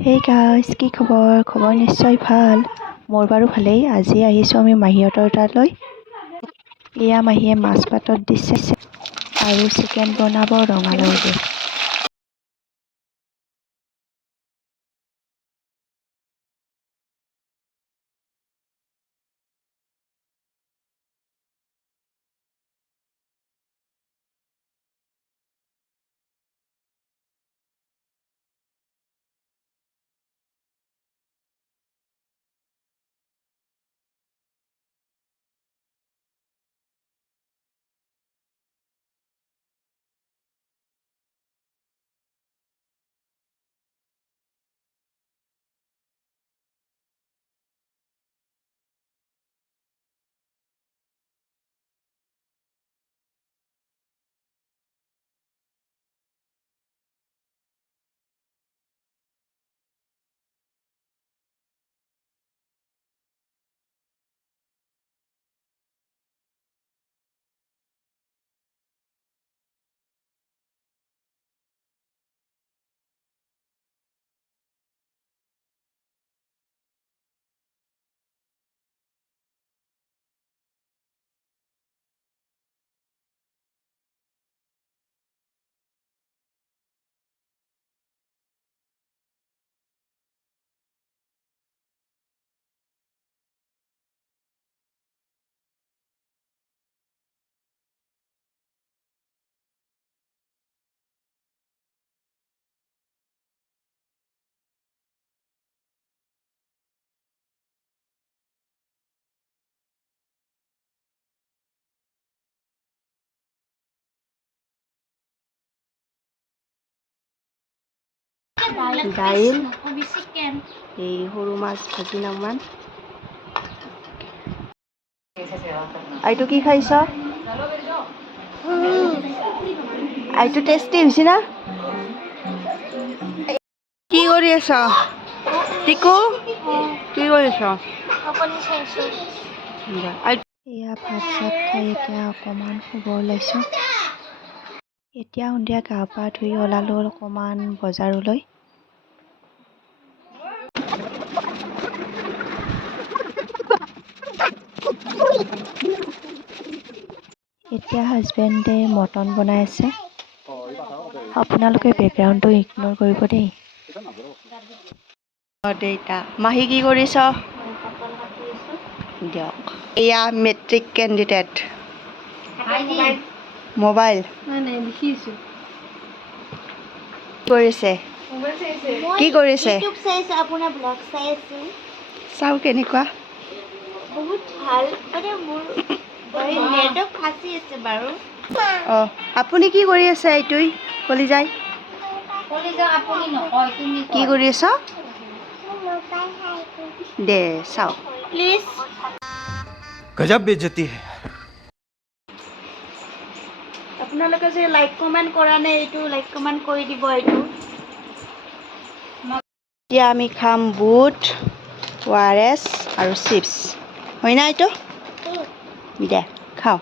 হেই গাইছ, কি খবৰ? খবৰ নিশ্চয় ভাল। মোৰ বাৰু ভালেই। আজি আহিছোঁ আমি মাহীহঁতৰ তালৈ। এয়া মাহীয়ে মাছ পাতত দিছে আৰু চিকেন বনাব ৰঙালাও দি। দাইল, এই সৰু মাছ ভাজি নামান। এইটো কি খাইছ? এইটো টেষ্টি হৈছে না? কি কৰি আছ? টিকু কি কৰি আছ? এয়া ভাত চাত খাই এতিয়া অকণমান শুব ওলাইছোঁ। এতিয়া সন্ধিয়া গা পা ধুই ওলালোঁ অকণমান বজাৰলৈ। এতিয়া হাজবেণ্ডে মটন বনাই আছে। আপোনালোকে বেকগ্ৰাউণ্ডটো ইগন'ৰ কৰিব দেই। দেউতা মাহী কি কৰিছ? দিয়ক। এয়া মেট্ৰিক কেণ্ডিডেট। মোবাইল কৰিছে। কি কৰিছে? চাওঁ কেনেকুৱা। বহুত ভাল মানে মোৰ নেটৱৰ্ক ফাঁচি আছে বাৰু। অঁ, আপুনি কি কৰি আছে? এইটোই কলি যায় কি কৰি আছ? দে চাওঁ প্লিজ। गजब बेइज्जती है। আপোনালোকে যে লাইক কমেণ্ট কৰা নাই, এইটো লাইক কমেণ্ট কৰি দিব। এইটো এতিয়া আমি খাম বুট, ORS আৰু চিপছ, হয় না? এইটো দে খাওঁ।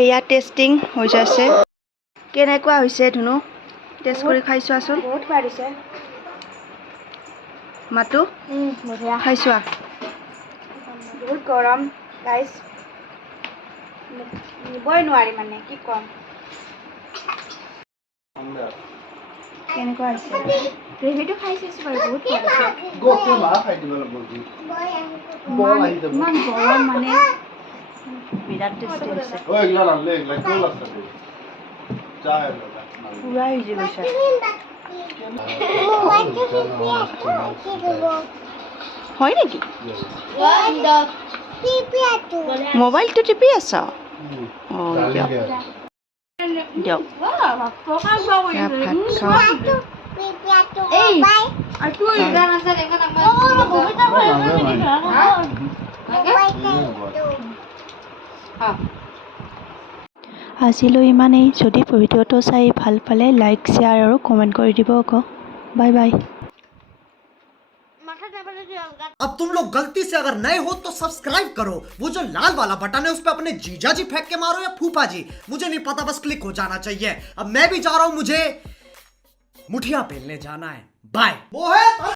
এয়া টেষ্টিং হৈ যাইছে। কেনেকুৱা হৈছে ধুনু? টেষ্ট কৰি খাই চোৱাচোন। বহুত সোৱাদ হৈছে। মাতো বঢ়িয়া। খাই চোৱা। বহুত গৰম গাইছ, নিবই নোৱাৰি মানে, কি ক'ম। কেনেকুৱা হৈছে? গ্ৰেভিটো খাই চাইছোঁ বাৰু, বহুত সোৱাদ হৈছে। ইমান গৰম মানে বিৰাট টেষ্টি হৈছে। পুৰা সিজি গৈছে। হয় নেকি? মোবাইলটো টিপি আছ? অঁ দিয়ক দিয়ক। ভাত খাওঁ। আজিলৈ ইমানেই। যদি ভিডিঅ'টো চাই ভাল পালে লাইক শ্বেয়াৰ আৰু কমেণ্ট কৰি দিব আকৌ। Bye bye. अब तुम लोग गलती से अगर नए हो तो सब्सक्राइब करो, वो जो लाल वाला बटन है उस पे अपने जीजा जी फेंक के मारो या फूफा जी, मुझे नहीं पता, बस क्लिक हो जाना चाहिए। अब मैं भी जा रहा हूं, मुझे मुठिया पेलने जाना है। बाय।